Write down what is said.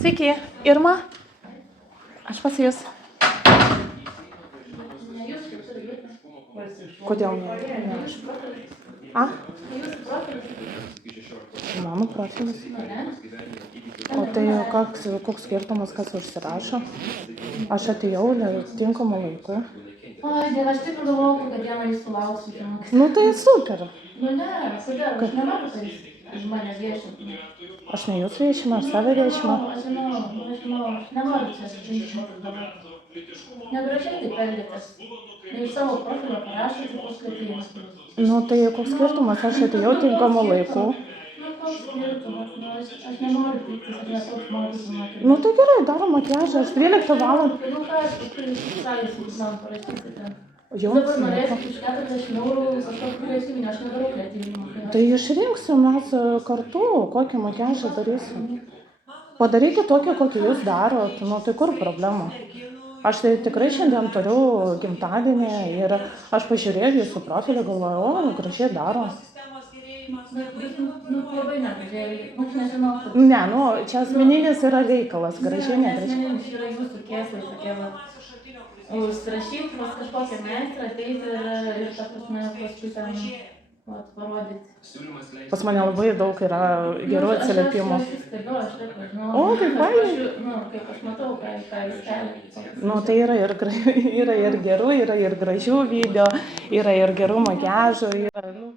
Sveiki, Irma. Aš pas jūs. Kodėl ne? A? Mano profilis. O tai koks skirtumas, kas užsirašo? Aš atėjau tinkamu laiku. Oi, Dieve, aš tik galvojau, kad dieną jūs sulauksiu, žinok. Nu tai super. Nu ne, kodėl? Aš nenoriu, kad jūs mane viešintų. Aš ne jūs viešinu, aš save viešinu. Aš žinau, aš nenoriu čia viešinti dabar. Negražiai taip elgėtės. Ne iš savo profilio parašyti, paskui ateina. Nu tai koks skirtumas, aš atėjau tinkamu laiku. Nu koks skirtumas, nu aš nenoriu pyktis, aš netoks noriu žinoti. Nu tai gerai, darom makiažą, aš 12 valandą. Nu ką, paskui jūs sąlysit man parašysite. Jums Dabar nieko. norėsit už 40 eurų kažkokį kreatyvinį, aš nedarau kreatyvinį. Tai išrinksiu mes kartu, kokį makiažą darysim. Padarykit tokį, kokį jūs darot, nu tai kur problema? Aš tai tikrai šiandien turiu gimtadienį ir aš pažiūrėjau jūsų profilį, galvoju, o, gražiai daro. Nu, labai negražiai, aš nežinau. Ne, nu, čia asmeninis yra reikalas, gražiai, negražiai. Asmeninis yra jūsų kėslai tokie, va. Užsirašyti, vas kažkokią meistrą, ateiti ir ta prasme, paskui ten, va, parodyti. Pas mane labai daug yra gerų atsiliepimų. Aš stebiu, aš taip žinau. O, kaip fainai. Nu, kaip aš matau, ką jūs keliate. Nu, tai yra ir gerų, yra ir gražių video, yra ir gerų makiažų, yra, nu.